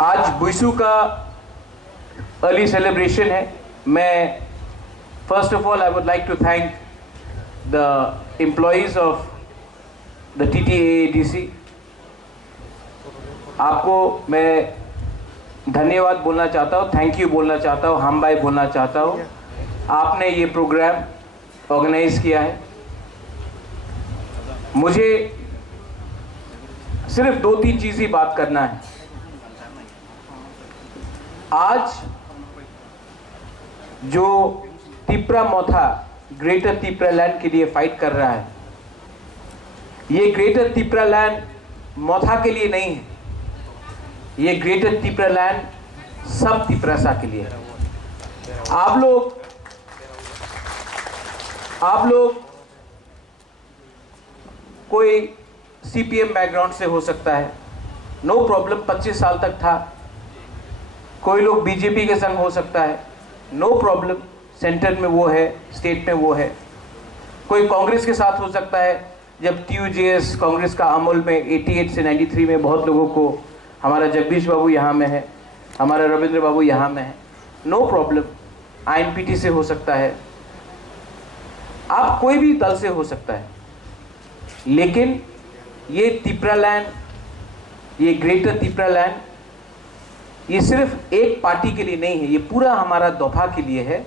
आज बुइसू का early celebration है। मैं first of all I would like to thank the employees of the TTAADC। आपको मैं धन्यवाद बोलना चाहता हूँ, थैंक यू बोलना चाहता हूँ, हम भाई बोलना चाहता हूँ। आपने ये प्रोग्राम ऑर्गेनाइज किया है। मुझे सिर्फ 2-3 चीज़ ही बात करना है। आज जो तिप्रा मोथा ग्रेटर तिप्रा लैंड के लिए फाइट कर रहा है, ये ग्रेटर तिप्रा लैंड मोथा के लिए नहीं है, ये ग्रेटर तिप्रा लैंड सब तिप्रासा के लिए है। आप लोग कोई CPM बैकग्राउंड से हो सकता है, नो प्रॉब्लम, 25 साल तक था। कोई लोग BJP के संग हो सकता है, नो प्रॉब्लम, सेंटर में वो है, स्टेट में वो है। कोई कांग्रेस के साथ हो सकता है, जब TUJS कांग्रेस का अमल में 88 से 93 में बहुत लोगों को, हमारा जगदीश बाबू यहाँ में है, हमारा रविंद्र बाबू यहाँ में है, नो प्रॉब्लम। INPT से हो सकता है, आप कोई भी दल से हो सकता है, लेकिन ये तिप्रा लैंड, ये ग्रेटर तिप्रा लैंड, ये सिर्फ एक पार्टी के लिए नहीं है, ये पूरा हमारा दोफा के लिए है।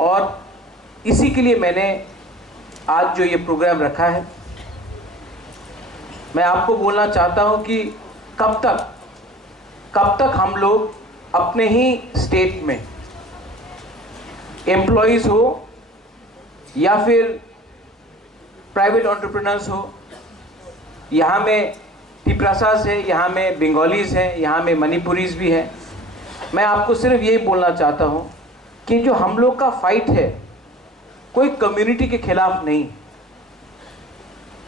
और इसी के लिए मैंने आज जो ये प्रोग्राम रखा है, मैं आपको बोलना चाहता हूं कि कब तक हम लोग अपने ही स्टेट में एम्प्लॉयज़ हो या फिर प्राइवेट एंटरप्रेन्योर्स हो, यहाँ में तिप्रासास है, यहाँ में बंगालीज़ हैं, यहाँ में मणिपुरीज़ भी हैं। मैं आपको सिर्फ यही बोलना चाहता हूँ कि जो हम लोग का फाइट है, कोई कम्युनिटी के खिलाफ नहीं।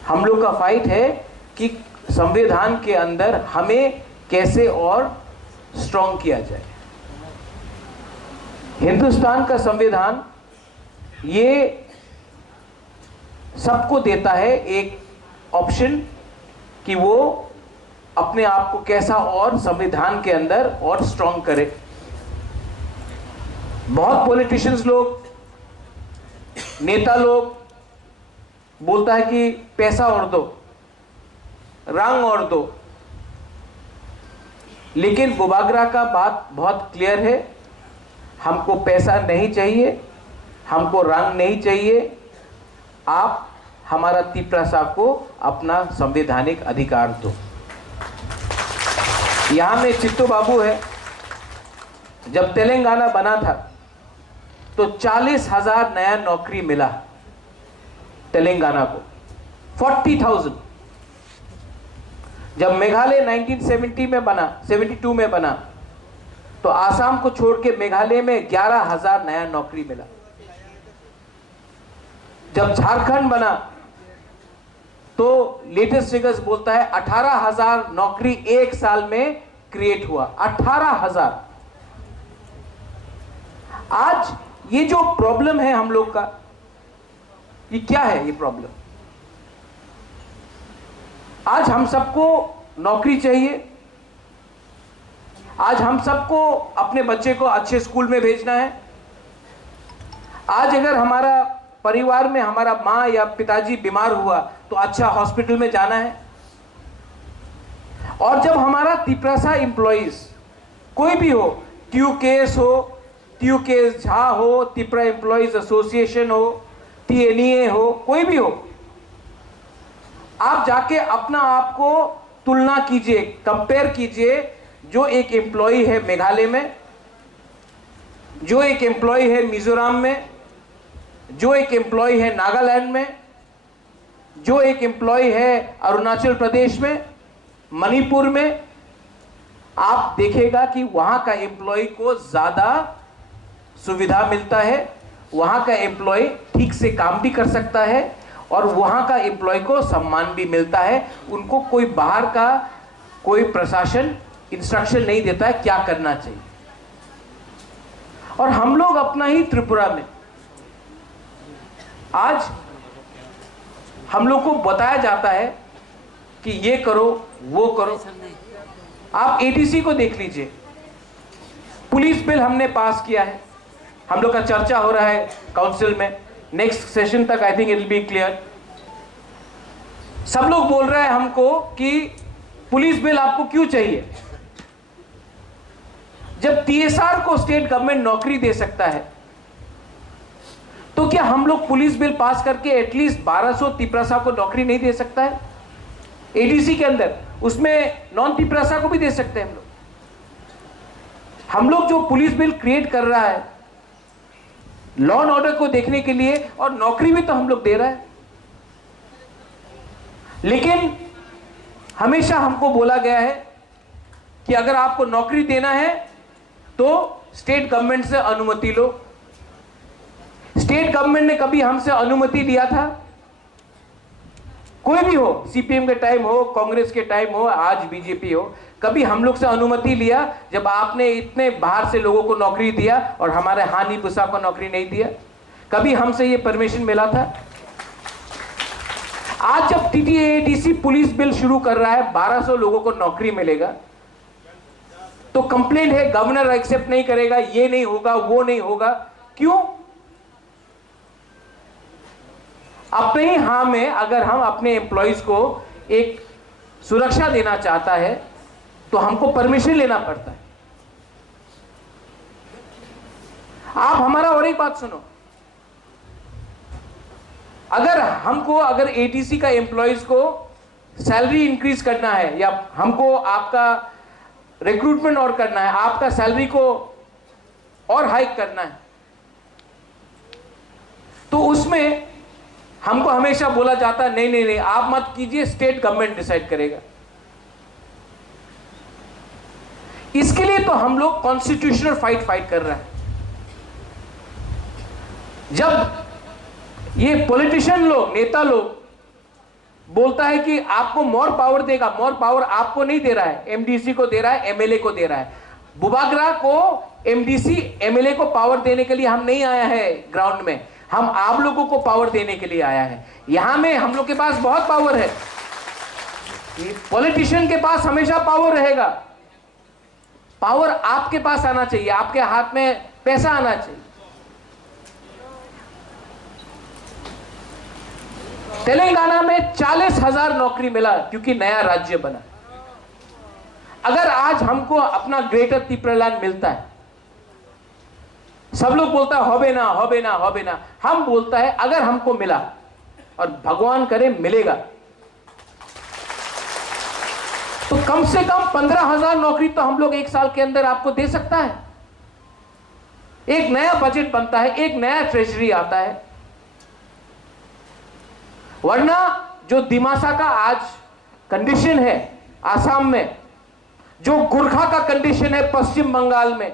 हम लोग का फाइट है कि संविधान के अंदर हमें कैसे और स्ट्रॉन्ग किया जाए। हिंदुस्तान का संविधान ये सबको देता है एक ऑप्शन कि वो अपने आप को कैसा और संविधान के अंदर और स्ट्रॉन्ग करे। बहुत पॉलिटिशियंस लोग, नेता लोग बोलता है कि पैसा और दो, रंग और दो, लेकिन बुबागरा का बात बहुत क्लियर है, हमको पैसा नहीं चाहिए, हमको रंग नहीं चाहिए, आप हमारा तिप्रासा को अपना संवैधानिक अधिकार दो। यहाँ में चित्तू बाबू है, जब तेलंगाना बना था तो 40,000 नया नौकरी मिला तेलंगाना को, 40,000। जब मेघालय 1970 में बना, 72 में बना, तो आसाम को छोड़ के मेघालय में 11,000 नया नौकरी मिला। जब झारखंड बना तो लेटेस्ट फिगर्स बोलता है 18,000 नौकरी एक साल में क्रिएट हुआ, 18,000। आज ये जो प्रॉब्लम है हम लोग का, ये क्या है? ये प्रॉब्लम आज हम सबको नौकरी चाहिए, आज हम सबको अपने बच्चे को अच्छे स्कूल में भेजना है। आज अगर हमारा परिवार में हमारा माँ या पिताजी बीमार हुआ तो अच्छा हॉस्पिटल में जाना है। और जब हमारा तिप्रासा एम्प्लॉइज कोई भी हो, TUKS हो, TUKS झा हो, तिप्रा एम्प्लॉइज एसोसिएशन हो, TNEA हो, कोई भी हो, आप जाके अपना आप को तुलना कीजिए, कंपेयर कीजिए। जो एक एम्प्लॉय है मेघालय में, जो एक एम्प्लॉय है मिजोरम में, जो एक एम्प्लॉय है नागालैंड में, जो एक एम्प्लॉय है अरुणाचल प्रदेश में, मणिपुर में, आप देखेगा कि वहां का एम्प्लॉय को ज्यादा सुविधा मिलता है, वहां का एम्प्लॉय ठीक से काम भी कर सकता है और वहां का एम्प्लॉय को सम्मान भी मिलता है। उनको कोई बाहर का कोई प्रशासन इंस्ट्रक्शन नहीं देता है क्या करना चाहिए। और हम लोग अपना ही त्रिपुरा में आज हम लोग को बताया जाता है कि ये करो वो करो, आप एटीसी को देख लीजिए, पुलिस बिल हमने पास किया है, हम लोग का चर्चा हो रहा है काउंसिल में, नेक्स्ट सेशन तक I think it will be clear. सब लोग बोल रहे हैं हमको कि पुलिस बिल आपको क्यों चाहिए? जब टीएसआर को स्टेट गवर्नमेंट नौकरी दे सकता है, तो क्या हम लोग पुलिस बिल पास करके एटलीस्ट 1200 तिपरासा को नौकरी नहीं दे सकता है एडीसी के अंदर? उसमें नॉन तिपरासा को भी दे सकते हैं हम लोग। हम लोग जो पुलिस बिल क्रिएट कर रहा है लॉ एंड ऑर्डर को देखने के लिए, और नौकरी भी तो हम लोग दे रहा है, लेकिन हमेशा हमको बोला गया है कि अगर आपको नौकरी देना है तो स्टेट गवर्नमेंट से अनुमति लो। स्टेट गवर्नमेंट ने कभी हमसे अनुमति लिया था? कोई भी हो, सीपीएम के टाइम हो, कांग्रेस के टाइम हो, आज बीजेपी हो, कभी हम लोग से अनुमति लिया जब आपने इतने बाहर से लोगों को नौकरी दिया और हमारे हानि पुसा को नौकरी नहीं दिया? कभी हमसे ये परमिशन मिला था? आज जब टीटीएडीसी पुलिस बिल शुरू कर रहा है, 1200 लोगों को नौकरी मिलेगा, तो कंप्लेंट है गवर्नर एक्सेप्ट नहीं करेगा, ये नहीं होगा, वो नहीं होगा। क्यों? अपने ही हाँ में अगर हम अपने एम्प्लॉइज को एक सुरक्षा देना चाहता है तो हमको परमिशन लेना पड़ता है। आप हमारा और एक बात सुनो, अगर एटीसी का एम्प्लॉइज को सैलरी इंक्रीज करना है, या हमको आपका रिक्रूटमेंट और करना है, आपका सैलरी को और हाइक करना है, तो उसमें हमको हमेशा बोला जाता है नहीं नहीं नहीं, आप मत कीजिए, स्टेट गवर्नमेंट डिसाइड करेगा। इसके लिए तो हम लोग कॉन्स्टिट्यूशनल फाइट कर रहे हैं। जब ये पॉलिटिशियन लोग, नेता लोग बोलता है कि आपको मोर पावर देगा, मोर पावर आपको नहीं दे रहा है, एमडीसी को दे रहा है, एमएलए को दे रहा है। बुबागरा को एमडीसी एमएलए को पावर देने के लिए हम नहीं आया है ग्राउंड में, हम आप लोगों को पावर देने के लिए आया है। यहां में हम लोग के पास बहुत पावर है। पॉलिटिशियन के पास हमेशा पावर रहेगा, पावर आपके पास आना चाहिए, आपके हाथ में पैसा आना चाहिए। तेलंगाना में 40,000 नौकरी मिला क्योंकि नया राज्य बना। अगर आज हमको अपना ग्रेटर त्रिपुरालैंड मिलता है, सब लोग बोलता है होबे ना होबे ना होबे ना, हम बोलता है अगर हमको मिला, और भगवान करे मिलेगा, तो कम से कम 15,000 नौकरी तो हम लोग एक साल के अंदर आपको दे सकता है। एक नया बजट बनता है, एक नया ट्रेजरी आता है। वरना जो दिमासा का आज कंडीशन है आसाम में, जो गुरखा का कंडीशन है पश्चिम बंगाल में,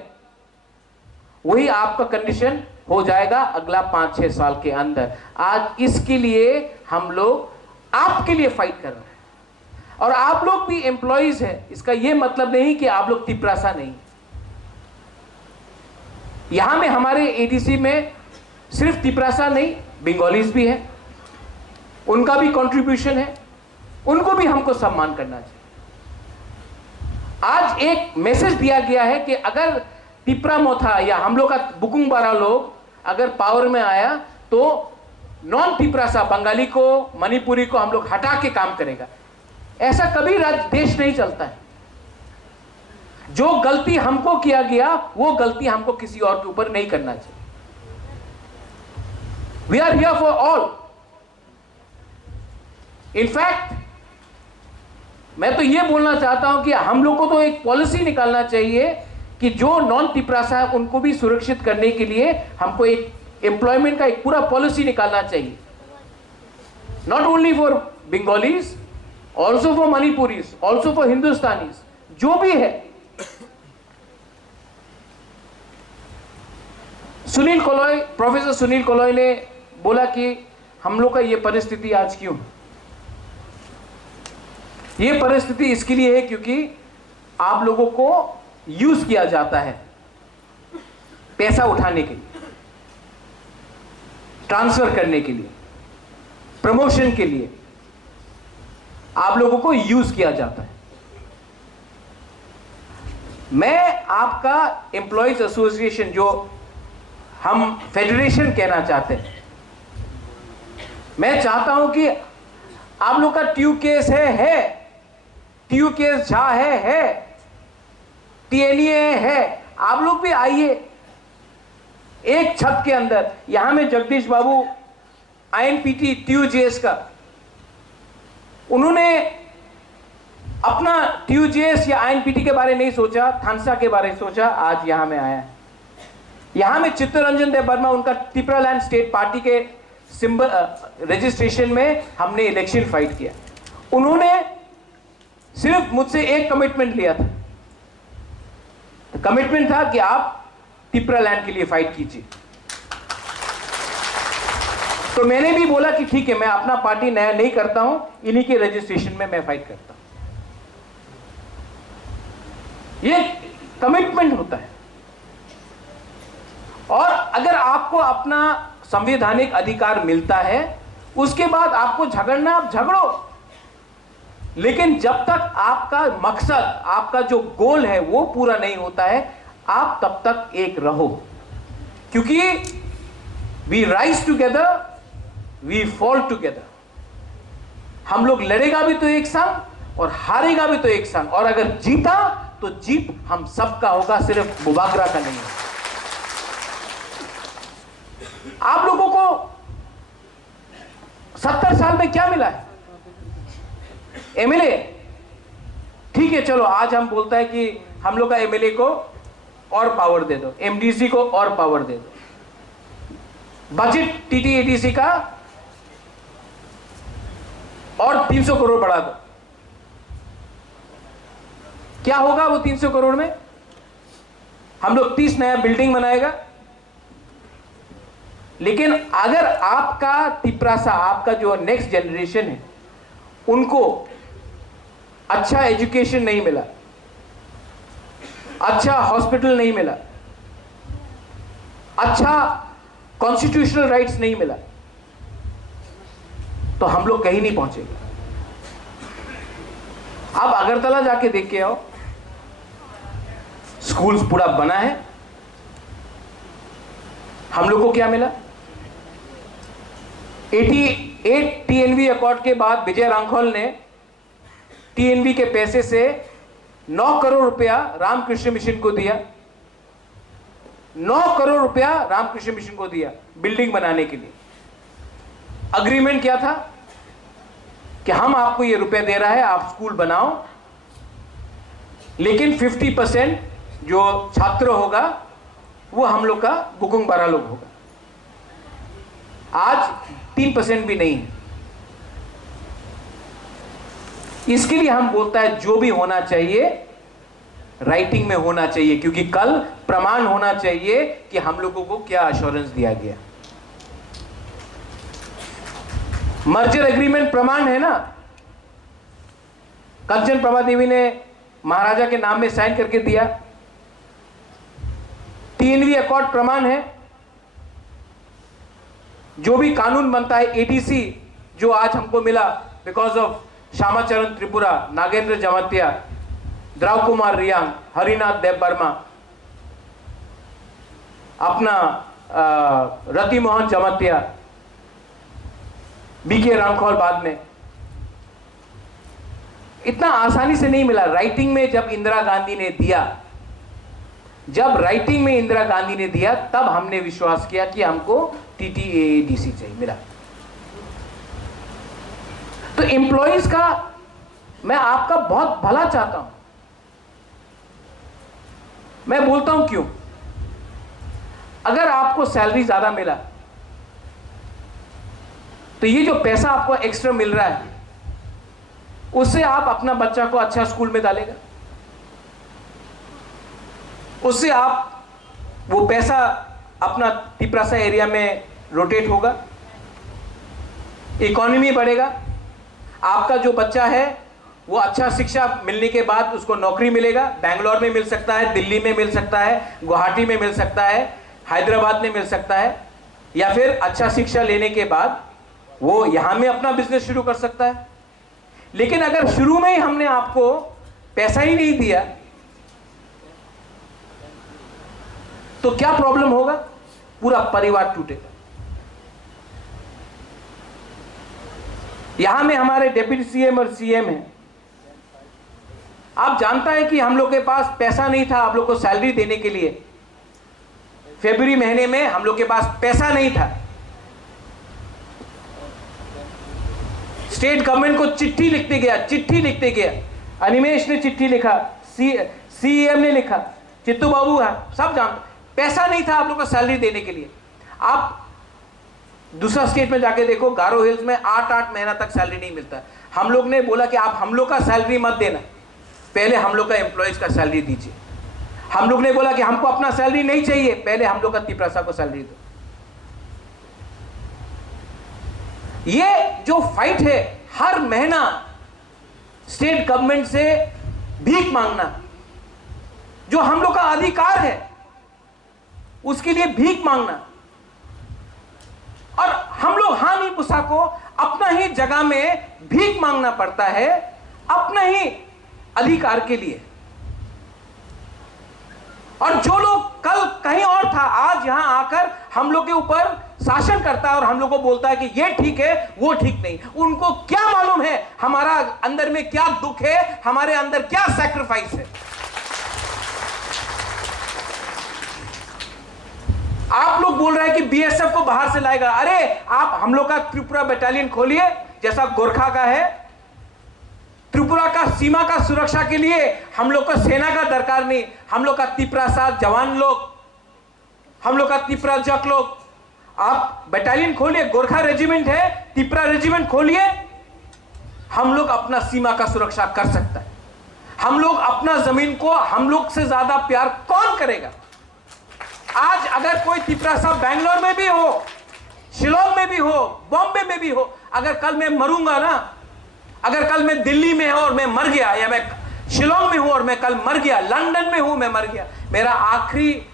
वही आपका कंडीशन हो जाएगा अगला 5-6 साल के अंदर। आज इसके लिए हम लोग आपके लिए फाइट कर रहे हैं, और आप लोग भी एम्प्लॉइज हैं। इसका यह मतलब नहीं कि आप लोग तिपरासा नहीं। यहां में हमारे एडीसी में सिर्फ तिपरासा नहीं, बंगालीज भी हैं, उनका भी कंट्रीब्यूशन है, उनको भी हमको सम्मान करना चाहिए। आज एक मैसेज दिया गया है कि अगर तिपरा मोथा या हम लोग का बुकुंग बारा लोग अगर पावर में आया तो नॉन तिपरासा बंगाली को, मणिपुरी को हम लोग हटा के काम करेगा। ऐसा कभी देश नहीं चलता है। जो गलती हमको किया गया वो गलती हमको किसी और के ऊपर नहीं करना चाहिए। We are here for all. In fact मैं तो यह बोलना चाहता हूं कि हम लोग को तो एक पॉलिसी निकालना चाहिए कि जो नॉन तिपरासा है उनको भी सुरक्षित करने के लिए हमको एक एम्प्लॉयमेंट का एक पूरा पॉलिसी निकालना चाहिए। Not only for Bengalis, also for Manipuris, also for Hindustanis, जो भी है। सुनील कोलोई, प्रोफेसर सुनील कोलोई ने बोला कि हम लोग का ये परिस्थिति आज क्यों? ये परिस्थिति इसके लिए है क्योंकि आप लोगों को यूज किया जाता है पैसा उठाने के लिए, ट्रांसफर करने के लिए, प्रमोशन के लिए आप लोगों को यूज किया जाता है। मैं आपका एम्प्लॉयज एसोसिएशन, जो हम फेडरेशन कहना चाहते हैं, मैं चाहता हूं कि आप लोग का ट्यू केस है, ट्यू केस झा है, टीएनए है, आप लोग भी आइए एक छत के अंदर। यहां में जगदीश बाबू आईएनपीटी ट्यूजेएस का, उन्होंने अपना ट्यूजेएस या आईएनपीटी के बारे नहीं सोचा, थानसा के बारे में सोचा, आज यहां में आया है। यहां में चित्तरंजन देव वर्मा, उनका त्रिपुरालैंड स्टेट पार्टी के सिंबल रजिस्ट्रेशन में हमने इलेक्शन फाइट किया। उन्होंने सिर्फ मुझसे एक कमिटमेंट लिया था, कमिटमेंट था कि आप त्रिपुरालैंड के लिए फाइट कीजिए। तो मैंने भी बोला कि ठीक है, मैं अपना पार्टी नया नहीं करता हूं, इन्हीं के रजिस्ट्रेशन में मैं फाइट करता हूं। ये कमिटमेंट होता है। और अगर आपको अपना संवैधानिक अधिकार मिलता है, उसके बाद आपको झगड़ना, आप झगड़ो, लेकिन जब तक आपका मकसद, आपका जो गोल है वो पूरा नहीं होता है, आप तब तक एक रहो। क्योंकि we rise together, we fall together. हम लोग लड़ेगा भी तो एक संग और हारेगा भी तो एक संग, और अगर जीता तो जीत हम सबका होगा, सिर्फ मुबागरा का नहीं है। आप लोगों को 70 साल में क्या मिला है? एमएलए, ठीक है, चलो आज हम बोलता है कि हम लोग का एमएलए को और पावर दे दो, एमडीसी को और पावर दे दो, बजट टीटीएडीसी का और 300 करोड़ बढ़ा दो। क्या होगा वो 300 करोड़ में? हम लोग 30 नया बिल्डिंग बनाएगा। लेकिन अगर आपका तिपरासा, आपका जो नेक्स्ट जनरेशन है, उनको अच्छा एजुकेशन नहीं मिला, अच्छा हॉस्पिटल नहीं मिला, अच्छा कॉन्स्टिट्यूशनल राइट्स नहीं मिला, तो हम लोग कहीं नहीं पहुंचेंगे। आप अगरतला जाके देख के आओ, स्कूल्स पूरा बना है। हम लोग को क्या मिला? 88 टीएनवी अकॉर्ड के बाद विजय रांखोल ने टीएनवी के पैसे से 9 करोड़ रुपया रामकृष्ण मिशन को दिया। 9 करोड़ रुपया रामकृष्ण मिशन को दिया बिल्डिंग बनाने के लिए। अग्रीमेंट क्या था कि हम आपको ये रुपए दे रहा है, आप स्कूल बनाओ, लेकिन 50% जो छात्र होगा वो हम लोग का बुकुंग बारा लोग होगा। आज 3% भी नहीं है। इसके लिए हम बोलता है जो भी होना चाहिए राइटिंग में होना चाहिए, क्योंकि कल प्रमाण होना चाहिए कि हम लोगों को क्या अश्योरेंस दिया गया। मर्जर एग्रीमेंट प्रमाण है ना, कंचन प्रभा देवी ने महाराजा के नाम में साइन करके दिया। टीएनवी अकॉर्ड प्रमाण है। जो भी कानून बनता है, एडीसी जो आज हमको मिला बिकॉज ऑफ श्यामाचरण त्रिपुरा, नागेंद्र जमातिया, द्रव कुमार रियांग, हरिनाथ देव वर्मा, अपना रति मोहन जमातिया, बीके रांखोल बाद में, इतना आसानी से नहीं मिला। राइटिंग में जब इंदिरा गांधी ने दिया, जब राइटिंग में इंदिरा गांधी ने दिया, तब हमने विश्वास किया कि हमको टीटीएडीसी चाहिए, मिला। तो एम्प्लॉइज का मैं आपका बहुत भला चाहता हूं। मैं बोलता हूं क्यों? अगर आपको सैलरी ज्यादा मिला तो ये जो पैसा आपको एक्स्ट्रा मिल रहा है उससे आप अपना बच्चा को अच्छा स्कूल में डालेगा, उससे आप वो पैसा अपना तिपरासा एरिया में रोटेट होगा, इकोनॉमी बढ़ेगा। आपका जो बच्चा है वो अच्छा शिक्षा मिलने के बाद उसको नौकरी मिलेगा। बैंगलोर में मिल सकता है, दिल्ली में मिल सकता है, गुवाहाटी में मिल सकता है, हैदराबाद में मिल सकता है, या फिर अच्छा शिक्षा लेने के बाद वो यहां में अपना बिजनेस शुरू कर सकता है। लेकिन अगर शुरू में ही हमने आपको पैसा ही नहीं दिया तो क्या प्रॉब्लम होगा? पूरा परिवार टूटेगा। यहां में हमारे डिप्टी सीएम और सीएम हैं। आप जानता है कि हम लोग के पास पैसा नहीं था आप लोग को सैलरी देने के लिए। फरवरी महीने में हम लोग के पास पैसा नहीं था। स्टेट गवर्नमेंट को चिट्ठी लिखते गया। अनिमेश ने चिट्ठी लिखा, सीएम ने लिखा, चित्तू बाबू है, सब जानते। पैसा नहीं था आप लोग को सैलरी देने के लिए। आप दूसरा स्टेट में जाके देखो, गारो हिल्स में 8-8 महीना तक सैलरी नहीं मिलता। हम लोग ने बोला कि आप हम लोग का सैलरी मत देना, पहले हम लोग का एम्प्लॉयज का सैलरी दीजिए। हम लोग ने बोला कि हमको अपना सैलरी नहीं चाहिए, पहले हम लोग का तिपरासा को सैलरी दो। ये जो फाइट है, हर महीना स्टेट गवर्नमेंट से भीख मांगना, जो हम लोग का अधिकार है उसके लिए भीख मांगना, और हम लोग हानि पुसा को अपना ही जगह में भीख मांगना पड़ता है, अपना ही अधिकार के लिए। और जो लोग कल कहीं और था, आज यहां आकर हम लोग के ऊपर शासन करता है और हम लोग को बोलता है कि ये ठीक है वो ठीक नहीं। उनको क्या मालूम है हमारा अंदर में क्या दुख है, हमारे अंदर क्या सैक्रिफाइस है। आप लोग बोल रहे हैं कि बीएसएफ को बाहर से लाएगा। अरे आप हम लोग का त्रिपुरा बटालियन खोलिए, जैसा गोरखा का है। त्रिपुरा का सीमा का सुरक्षा के लिए हम लोग को सेना का दरकार नहीं। हम लोग का तिपरासा जवान लोग, हम लोग का तिपरा जक लोग, आप बटालियन खोलिए। गोरखा रेजिमेंट है, तिपरा रेजिमेंट खोलिए। हम लोग अपना सीमा का सुरक्षा कर सकता है। हम लोग अपना जमीन को, हम लोग से ज्यादा प्यार कौन करेगा? आज अगर कोई तिपरासा बैंगलोर में भी हो, शिलोंग में भी हो, बॉम्बे में भी हो, अगर कल मैं मरूंगा ना, अगर कल मैं दिल्ली में हूं और मैं मर गया, या मैं शिलोंग में हूं और मैं कल मर गया, लंदन में हूं मैं मर गया, मेरा आखिरी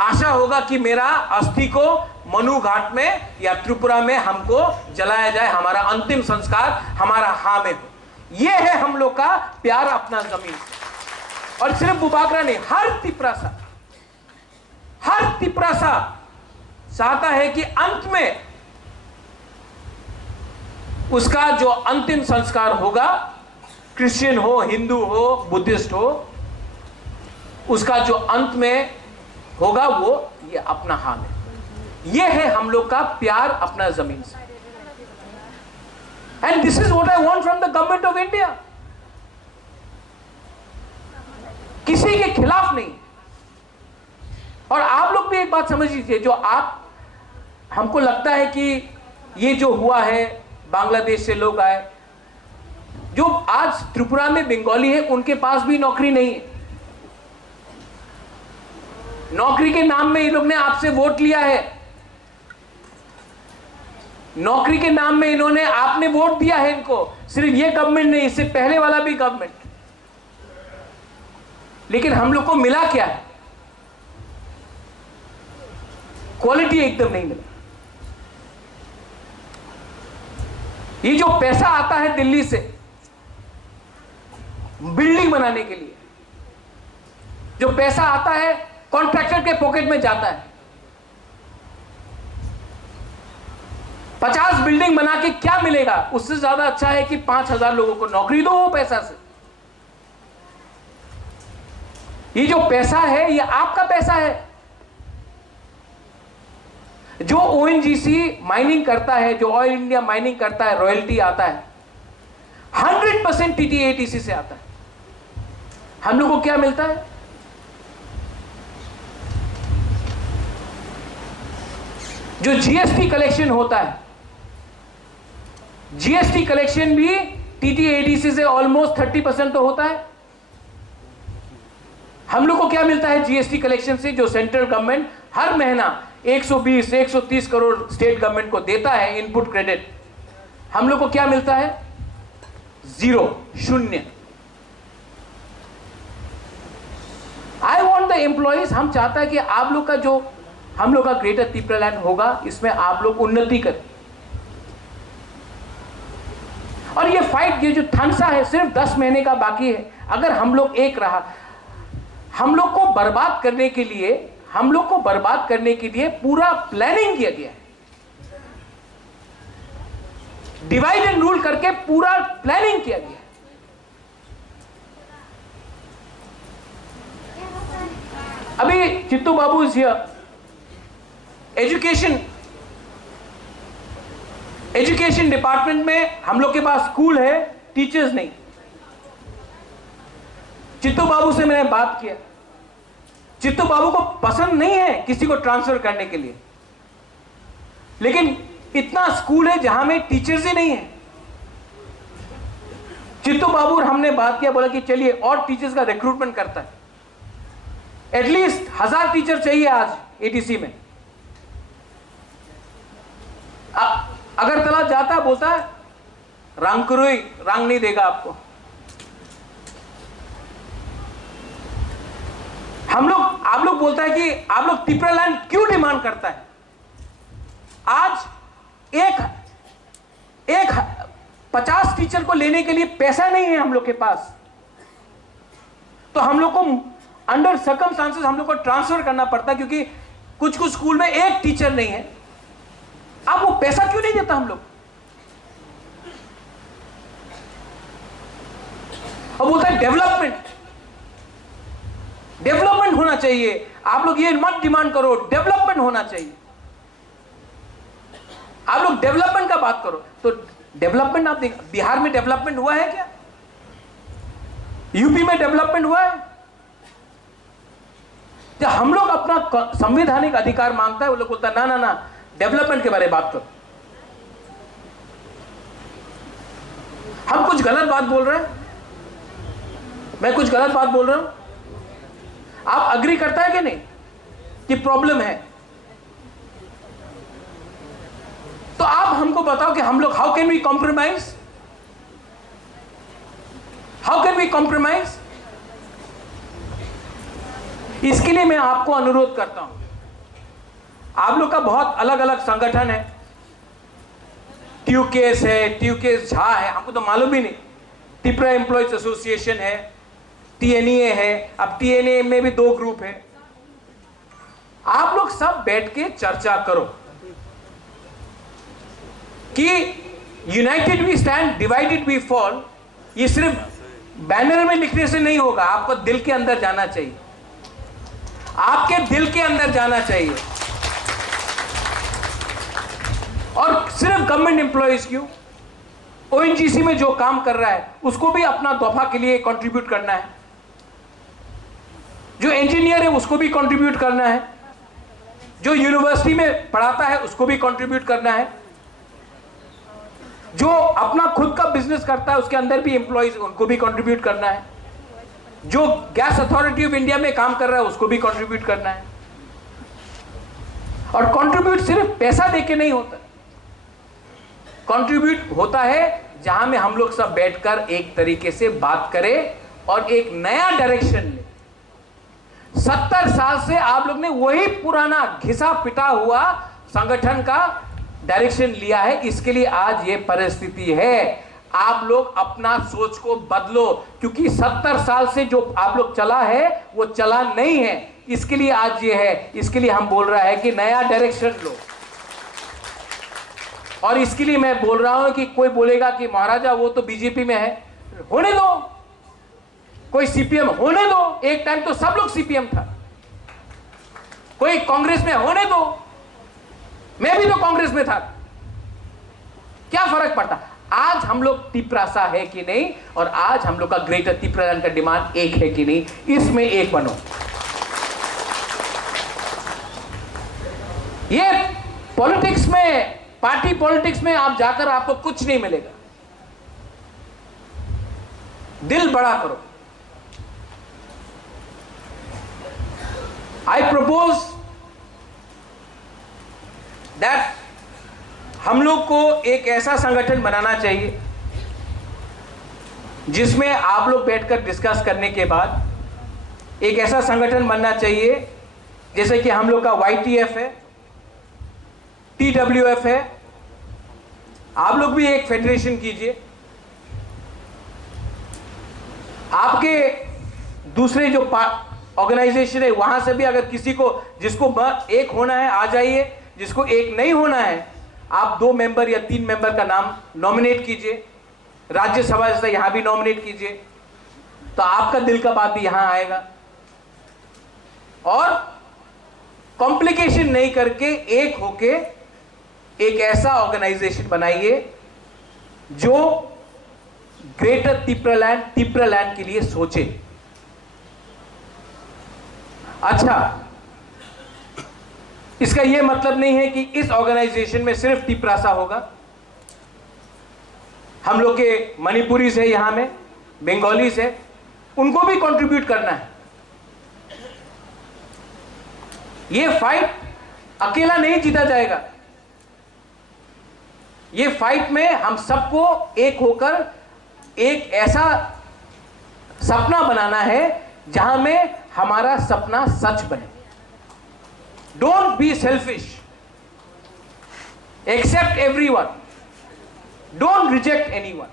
आशा होगा कि मेरा अस्थि को मनु घाट में या त्रिपुरा में हमको जलाया जाए, हमारा अंतिम संस्कार हमारा हां में हो। यह है हम लोग का प्यार अपना जमीन से। और सिर्फ बुबाकरा नहीं, हर तिपरासा चाहता है कि अंत में उसका जो अंतिम संस्कार होगा, क्रिश्चियन हो, हिंदू हो, बुद्धिस्ट हो, उसका जो अंत में होगा वो ये अपना हाल है। ये है हम लोग का प्यार अपना जमीन से। And this is what I want from the government of India. किसी के खिलाफ नहीं। और आप लोग भी एक बात समझ लीजिए, जो आप, हमको लगता है कि ये जो हुआ है, बांग्लादेश से लोग आए, जो आज त्रिपुरा में बंगाली है उनके पास भी नौकरी नहीं है। नौकरी के नाम में ये लोग ने आपसे वोट लिया है, नौकरी के नाम में इन्होंने, आपने वोट दिया है इनको। सिर्फ ये गवर्नमेंट नहीं, इससे पहले वाला भी गवर्नमेंट। लेकिन हम लोग को मिला क्या है? क्वालिटी एकदम नहीं मिला। ये जो पैसा आता है दिल्ली से बिल्डिंग बनाने के लिए, जो पैसा आता है कॉन्ट्रैक्टर के पॉकेट में जाता है। 50 बिल्डिंग बना के क्या मिलेगा? उससे ज्यादा अच्छा है कि 5,000 लोगों को नौकरी दो वो पैसा से। ये जो पैसा है ये आपका पैसा है। जो ओएनजीसी माइनिंग करता है, जो ऑयल इंडिया माइनिंग करता है, रॉयल्टी आता है 100% टीटीएटीसी से आता है। हम लोग को क्या मिलता है? जो जीएसटी कलेक्शन होता है, जीएसटी कलेक्शन भी टीटीएटीसी से ऑलमोस्ट 30% तो होता है। हम लोग को क्या मिलता है जीएसटी कलेक्शन से? जो सेंट्रल गवर्नमेंट हर महीना 120-130 करोड़ स्टेट गवर्नमेंट को देता है इनपुट क्रेडिट, हम लोग को क्या मिलता है? 0, 0। I want the employees. हम चाहता है कि आप लोग का जो हम लोग का ग्रेटर त्रिपुरा लैंड होगा, इसमें आप लोग उन्नति करें। और ये फाइट, ये जो थानसा है, सिर्फ 10 महीने का बाकी है। अगर हम लोग एक रहा, हम लोग को बर्बाद करने के लिए, हम लोग को बर्बाद करने के लिए पूरा प्लानिंग किया गया है। डिवाइड एंड रूल करके पूरा प्लानिंग किया गया है। अभी चित्तू बाबू इज हियर। एजुकेशन डिपार्टमेंट में हम लोग के पास स्कूल है, टीचर्स नहीं। चित्तू बाबू से मैंने बात किया, चित्तू बाबू को पसंद नहीं है किसी को ट्रांसफर करने के लिए, लेकिन इतना स्कूल है जहां में टीचर्स ही नहीं है। चित्तू बाबू और हमने बात किया, बोला कि चलिए और टीचर्स का रिक्रूटमेंट करता है। एटलीस्ट 1000 टीचर चाहिए आज एटीसी में। अगरतला जाता बोलता है रंगकुरुई, रंग नहीं देगा आपको। आप लोग बोलता है कि आप लोग तिपरा लैंड क्यों डिमांड करता है। आज एक 50 टीचर को लेने के लिए पैसा नहीं है हम लोग के पास, तो हम लोग को अंडर सर्कमस्टांसेस हम लोग को ट्रांसफर करना पड़ता, क्योंकि कुछ कुछ स्कूल में एक टीचर नहीं है। अब वो पैसा क्यों नहीं देता हम लोग। और बोलता है डेवलपमेंट होना चाहिए। आप लोग ये मत डिमांड करो, डेवलपमेंट होना चाहिए। आप लोग डेवलपमेंट का बात करो, तो डेवलपमेंट आप देख, बिहार में डेवलपमेंट हुआ है क्या? यूपी में डेवलपमेंट हुआ है? जब हम लोग अपना संवैधानिक अधिकार मांगता है, वो लोग बोलता है ना ना ना, डेवलपमेंट के बारे में बात करो। हम कुछ गलत बात बोल रहे हैं, मैं कुछ गलत बात बोल रहा हूं, आप अग्री करता है कि नहीं कि प्रॉब्लम है? तो आप हमको बताओ कि हम लोग how can we compromise, how can we compromise. इसके लिए मैं आपको अनुरोध करता हूं, आप लोग का बहुत अलग अलग संगठन है, ट्यूकेस है, ट्यूकेस झा है, हमको तो मालूम ही नहीं, तिपरा एम्प्लॉयज एसोसिएशन है, टीएनए है। अब टीएनए में भी 2 ग्रुप है। आप लोग सब बैठ के चर्चा करो कि united we stand, divided we fall. ये सिर्फ बैनर में लिखने से नहीं होगा, आपको दिल के अंदर जाना चाहिए, आपके दिल के अंदर जाना चाहिए। और सिर्फ गवर्नमेंट एम्प्लॉयज क्यों, ओएनजीसी में जो काम कर रहा है उसको भी अपना दफा के लिए कंट्रीब्यूट करना है, जो इंजीनियर है उसको भी कंट्रीब्यूट करना है, जो यूनिवर्सिटी में पढ़ाता है उसको भी कंट्रीब्यूट करना है, जो अपना खुद का बिजनेस करता है उसके अंदर भी एम्प्लॉयज उनको भी कंट्रीब्यूट करना है, जो गैस अथॉरिटी ऑफ इंडिया में काम कर रहा है उसको भी कंट्रीब्यूट करना है। और कंट्रीब्यूट सिर्फ पैसा देके नहीं होता, कंट्रीब्यूट होता है जहां में हम लोग सब बैठकर एक तरीके से बात करें और एक नया डायरेक्शन ले। 70 साल से आप लोग ने वही पुराना घिसा पिटा हुआ संगठन का डायरेक्शन लिया है, इसके लिए आज ये परिस्थिति है। आप लोग अपना सोच को बदलो, क्योंकि 70 साल से जो आप लोग चला है वो चला नहीं है, इसके लिए आज ये है। इसके लिए हम बोल रहा है कि नया डायरेक्शन लो। और इसके लिए मैं बोल रहा हूं कि कोई बोलेगा कि महाराजा वो तो बीजेपी में है, होने दो, कोई सीपीएम होने दो, एक टाइम तो सब लोग सीपीएम था, कोई कांग्रेस में होने दो, मैं भी तो कांग्रेस में था, क्या फर्क पड़ता। आज हम लोग तिपरासा है कि नहीं, और आज हम लोग का ग्रेटर तिपरालैंड का डिमांड एक है कि नहीं, इसमें एक बनो। ये पॉलिटिक्स में, पार्टी पॉलिटिक्स में आप जाकर आपको कुछ नहीं मिलेगा। दिल बड़ा करो। I propose that हम लोग को एक ऐसा संगठन बनाना चाहिए जिसमें आप लोग बैठकर डिस्कस करने के बाद एक ऐसा संगठन बनना चाहिए जैसे कि हम लोग का YTF है, TWF है, आप लोग भी एक फेडरेशन कीजिए। आपके दूसरे जो ऑर्गेनाइजेशन है, वहां से भी अगर किसी को, जिसको एक होना है आ जाइए, जिसको एक नहीं होना है आप 2 मेंबर या 3 मेंबर का नाम नॉमिनेट कीजिए, राज्यसभा से यहां भी नॉमिनेट कीजिए, तो आपका दिल का बात भी यहां आएगा। और कॉम्प्लिकेशन नहीं करके एक होके एक ऐसा ऑर्गेनाइजेशन बनाइए जो ग्रेटर तिप्रालैंड के लिए सोचे। अच्छा, इसका यह मतलब नहीं है कि इस ऑर्गेनाइजेशन में सिर्फ तिप्रासा होगा। हम लोग के मणिपुरीज है, यहां में बंगालीज है, उनको भी कंट्रीब्यूट करना है। यह फाइट अकेला नहीं जीता जाएगा। यह फाइट में हम सबको एक होकर एक ऐसा सपना बनाना है जहां में हमारा सपना सच बने। Don't be selfish, accept everyone, don't reject anyone.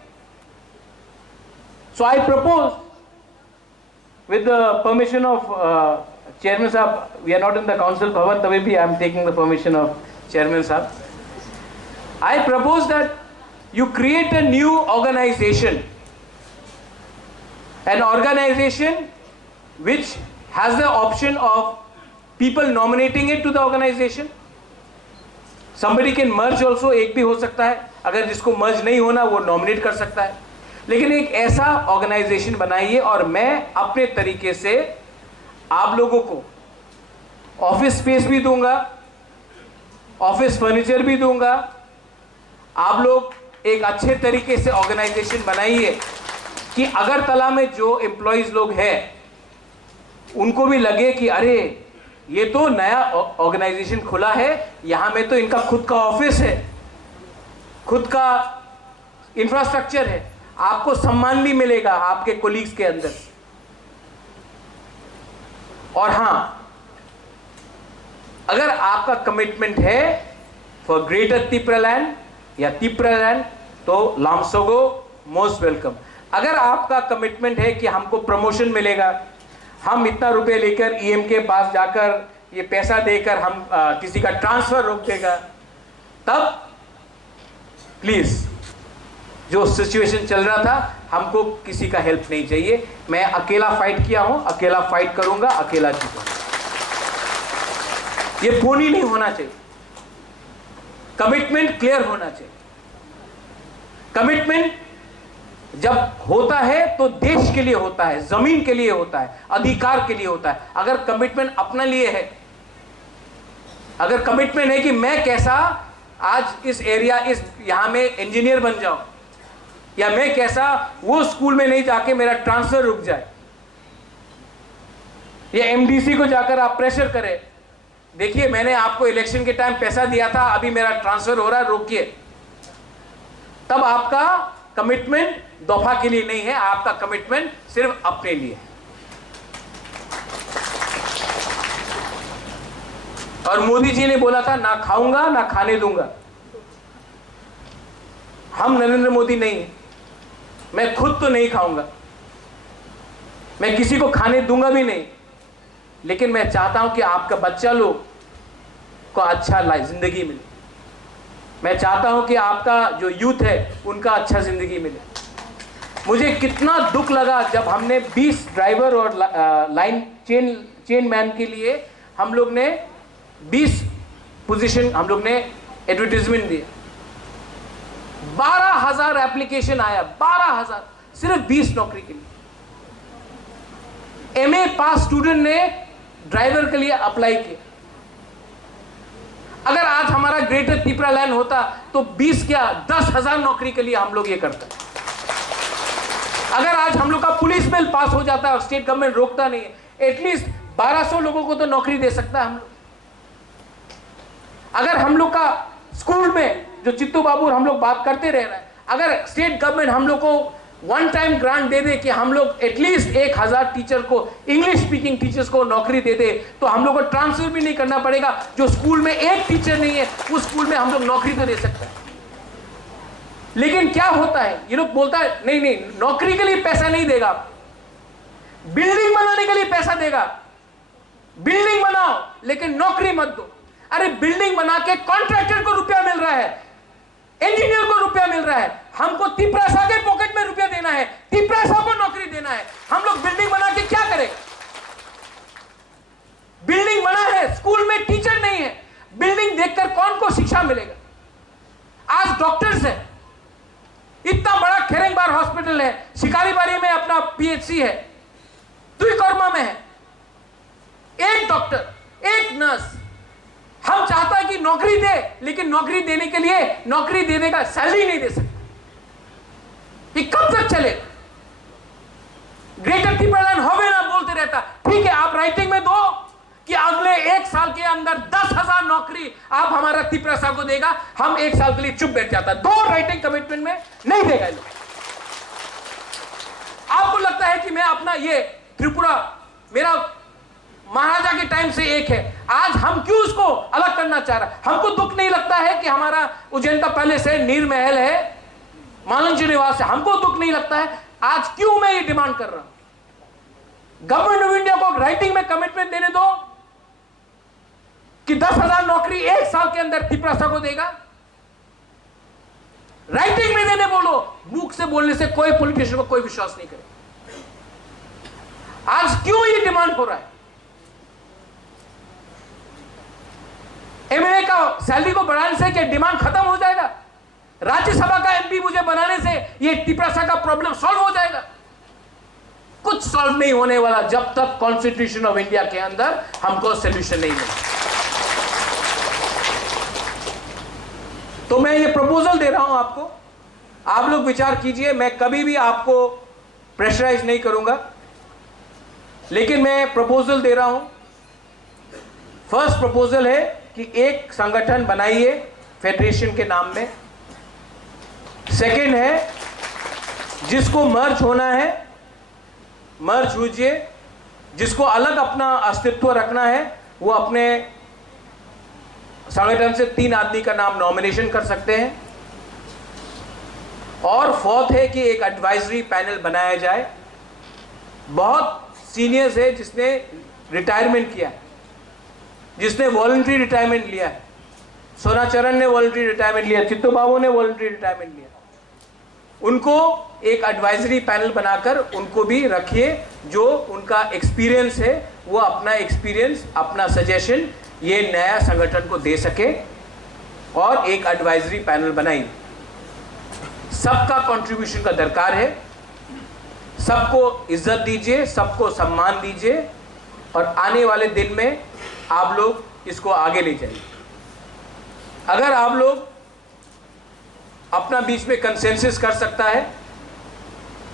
So I propose, with the permission of chairman sahab, we are not in the council bhavan, tabhi bhi I am taking the permission of chairman sahab. I propose that you create a new organization, an organization which has the option of people nominating it to the organization. Somebody can merge also, एक भी हो सकता है, अगर जिसको merge नहीं होना वो nominate कर सकता है। लेकिन एक ऐसा ऑर्गेनाइजेशन बनाइए और मैं अपने तरीके से आप लोगों को ऑफिस स्पेस भी दूंगा, ऑफिस फर्नीचर भी दूंगा। आप लोग एक अच्छे तरीके से ऑर्गेनाइजेशन बनाइए कि अगरतला में जो एम्प्लॉइज लोग हैं उनको भी लगे कि अरे ये तो नया ऑर्गेनाइजेशन खुला है, यहां में तो इनका खुद का ऑफिस है, खुद का इंफ्रास्ट्रक्चर है, आपको सम्मान भी मिलेगा आपके कोलीग्स के अंदर। और हां, अगर आपका कमिटमेंट है फॉर ग्रेटर तिप्रालैंड या तिप्रालैंड तो लामसोगो मोस्ट वेलकम। अगर आपका कमिटमेंट है कि हमको प्रमोशन मिलेगा, हम इतना रुपए लेकर ईएम के पास जाकर ये पैसा देकर हम किसी का ट्रांसफर रोक देगा, तब प्लीज, जो सिचुएशन चल रहा था, हमको किसी का हेल्प नहीं चाहिए। मैं अकेला फाइट किया हूं, अकेला फाइट करूंगा, अकेला जीतूंगा। ये फोनी नहीं होना चाहिए, कमिटमेंट क्लियर होना चाहिए। कमिटमेंट जब होता है तो देश के लिए होता है, जमीन के लिए होता है, अधिकार के लिए होता है। अगर कमिटमेंट अपने लिए है, अगर कमिटमेंट है कि मैं कैसा आज इस एरिया, इस यहां में इंजीनियर बन जाऊं, या मैं कैसा वो स्कूल में नहीं जाके मेरा ट्रांसफर रुक जाए, या एमडीसी को जाकर आप प्रेशर करें, देखिए मैंने आपको इलेक्शन के टाइम पैसा दिया था, अभी मेरा ट्रांसफर हो रहा है, रोकिए, तब आपका कमिटमेंट दफा के लिए नहीं है, आपका कमिटमेंट सिर्फ अपने लिए है। और मोदी जी ने बोला था ना खाऊंगा ना खाने दूंगा। हम नरेंद्र मोदी नहीं है, मैं खुद तो नहीं खाऊंगा, मैं किसी को खाने दूंगा भी नहीं, लेकिन मैं चाहता हूं कि आपका बच्चा लोग को अच्छा जिंदगी मिले। मैं चाहता हूं कि आपका जो यूथ है उनका अच्छा जिंदगी मिले। मुझे कितना दुख लगा जब हमने 20 ड्राइवर और लाइन चेन मैन के लिए हम लोग ने 20 पोजीशन हम लोग ने एडवर्टीजमेंट दिए। 12,000 एप्लीकेशन आया, 12,000 सिर्फ 20 नौकरी के लिए। एमए पास स्टूडेंट ने ड्राइवर के लिए अप्लाई किया। अगर आज हमारा ग्रेटर तिप्रालैंड होता तो 20 क्या 10,000 नौकरी के लिए हम लोग ये करते। अगर आज हम लोग का पुलिस बिल पास हो जाता है और स्टेट गवर्नमेंट रोकता नहीं है, एटलीस्ट 1200 लोगों को तो नौकरी दे सकता है हम लोग। अगर हम लोग का स्कूल में जो चित्तू बाबू हम लोग बात करते रह रहे हैं, अगर स्टेट गवर्नमेंट हम लोग को वन टाइम ग्रांट दे दे कि हम लोग एटलीस्ट 1000 टीचर को, इंग्लिश स्पीकिंग टीचर्स को नौकरी दे दे, तो हम लोग को ट्रांसफर भी नहीं करना पड़ेगा। जो स्कूल में एक टीचर नहीं है उस स्कूल में हम लोग नौकरी तो दे सकते हैं। लेकिन क्या होता है, ये लोग बोलता है नहीं नहीं, नौकरी के लिए पैसा नहीं देगा, बिल्डिंग बनाने के लिए पैसा देगा, बिल्डिंग बनाओ लेकिन नौकरी मत दो। अरे बिल्डिंग बना के कॉन्ट्रैक्टर को रुपया मिल रहा है, इंजीनियर को रुपया मिल रहा है, हमको तिपरासा के पॉकेट में रुपया देना है, तिपरासा को नौकरी देना है। हम लोग बिल्डिंग बना के क्या करें? बिल्डिंग बना है, स्कूल में टीचर नहीं है, बिल्डिंग देखकर कौन को शिक्षा मिलेगा? आज डॉक्टर्स है, इतना बड़ा खेरेंगबार हॉस्पिटल है, शिकारीबारी में अपना पीएचसी है, तुईकोरमा में है, एक डॉक्टर, एक नर्स। हम चाहता है कि नौकरी दे, लेकिन नौकरी देने के लिए नौकरी देने का सैलरी नहीं दे सकते। ये कब तक चलेगा? ग्रेटर तिपरालैंड होवे ना बोलते रहता। ठीक है, आप राइटिंग में दो कि अगले 1 साल के अंदर 10,000 नौकरी आप हमारा तिपरासा को देगा, हम 1 साल के लिए चुप बैठ जाता। 2 राइटिंग कमिटमेंट में नहीं देगा लोग। आपको लगता है कि मैं अपना ये त्रिपुरा मेरा महाराजा के टाइम से एक है, आज हम क्यों उसको अलग करना चाह रहा? हमको दुख नहीं लगता है कि हमारा उज्जैन पैलेस है, नीर महल है, मालंज निवास है, हमको दुख नहीं लगता है। आज क्यों मैं ये डिमांड कर रहा हूं? गवर्नमेंट ऑफ इंडिया को राइटिंग में कमिटमेंट देने दो कि 10,000 नौकरी 1 साल के अंदर तिपरासा को देगा। राइटिंग में देने बोलो, मुख से बोलने से कोई पॉलिटिशियन को कोई विश्वास नहीं करे। आज क्यों ये डिमांड हो रहा है? एमएलए का सैलरी को बढ़ाने से क्या डिमांड खत्म हो जाएगा? राज्यसभा का एमपी मुझे बनाने से ये तिपरासा का प्रॉब्लम सॉल्व हो जाएगा? कुछ सॉल्व नहीं होने वाला जब तक कॉन्स्टिट्यूशन ऑफ इंडिया के अंदर हमको सोल्यूशन नहीं मिला। तो मैं ये प्रपोजल दे रहा हूं आपको, आप लोग विचार कीजिए। मैं कभी भी आपको प्रेशराइज नहीं करूंगा, लेकिन मैं प्रपोजल दे रहा हूं। फर्स्ट प्रपोजल है कि एक संगठन बनाइए फेडरेशन के नाम में। सेकंड है, जिसको मर्ज होना है मर्ज कीजिए, जिसको अलग अपना अस्तित्व रखना है वो अपने संगठन से 3 आदमी का नाम नॉमिनेशन कर सकते हैं। और फोर्थ है कि एक एडवाइजरी पैनल बनाया जाए। बहुत सीनियर्स है जिसने रिटायरमेंट किया, जिसने वॉलंटरी रिटायरमेंट लिया है। सोनाचरण ने वॉलंटरी रिटायरमेंट लिया, चित्तू बाबू ने वॉलंटरी रिटायरमेंट लिया। उनको एक एडवाइजरी पैनल बनाकर उनको भी रखिए, जो उनका एक्सपीरियंस है वो अपना एक्सपीरियंस, अपना सजेशन ये नया संगठन को दे सके। और एक एडवाइजरी पैनल बनाइए। सबका कंट्रीब्यूशन का दरकार है, सबको इज्जत दीजिए, सबको सम्मान दीजिए, और आने वाले दिन में आप लोग इसको आगे ले जाइए। अगर आप लोग अपना बीच में कंसेंसस कर सकता है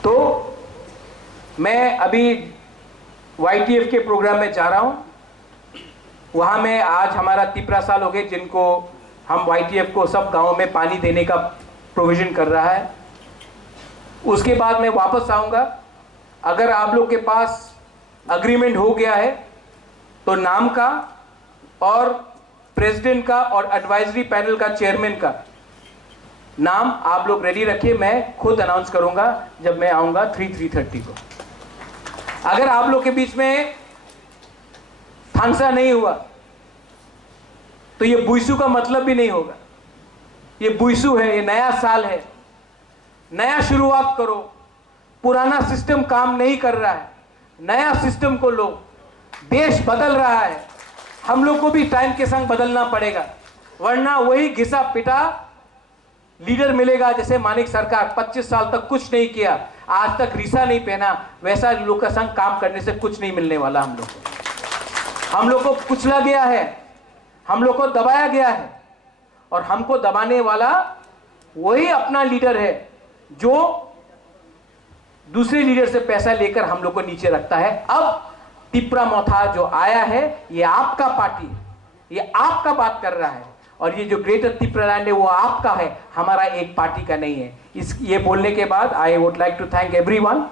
तो मैं अभी YTF के प्रोग्राम में जा रहा हूँ। वहाँ में आज हमारा 13 साल हो गए जिनको हम YTF को सब गाँव में पानी देने का प्रोविज़न कर रहा है। उसके बाद मैं वापस आऊँगा। अगर आप लोग के पास अग्रीमेंट हो गया है तो नाम का और प्रेसिडेंट का और एडवाइजरी पैनल का चेयरमैन का नाम आप लोग रेडी रखिए। मैं खुद अनाउंस करूंगा जब मैं आऊंगा 3:30 को। अगर आप लोग के बीच में थानसा नहीं हुआ तो ये बुइसू का मतलब भी नहीं होगा। ये बुइसू है, ये नया साल है, नया शुरुआत करो। पुराना सिस्टम काम नहीं कर रहा है, नया सिस्टम को लो। देश बदल रहा है, हम लोग को भी टाइम के संग बदलना पड़ेगा, वरना वही घिसा पिटा लीडर मिलेगा। जैसे मानिक सरकार 25 साल तक कुछ नहीं किया, आज तक रीसा नहीं पहना, वैसा लोग का संग काम करने से कुछ नहीं मिलने वाला। हम लोग को कुचला गया है, हम लोग को दबाया गया है, और हमको दबाने वाला वही अपना लीडर है जो दूसरे लीडर से पैसा लेकर हम लोग को नीचे रखता है। अब तिपरा मोथा जो आया है ये आपका पार्टी, ये आपका बात कर रहा है, और ये जो ग्रेटर तिपरालैंड है वो आपका है, हमारा एक पार्टी का नहीं है। ये बोलने के बाद I would like to thank everyone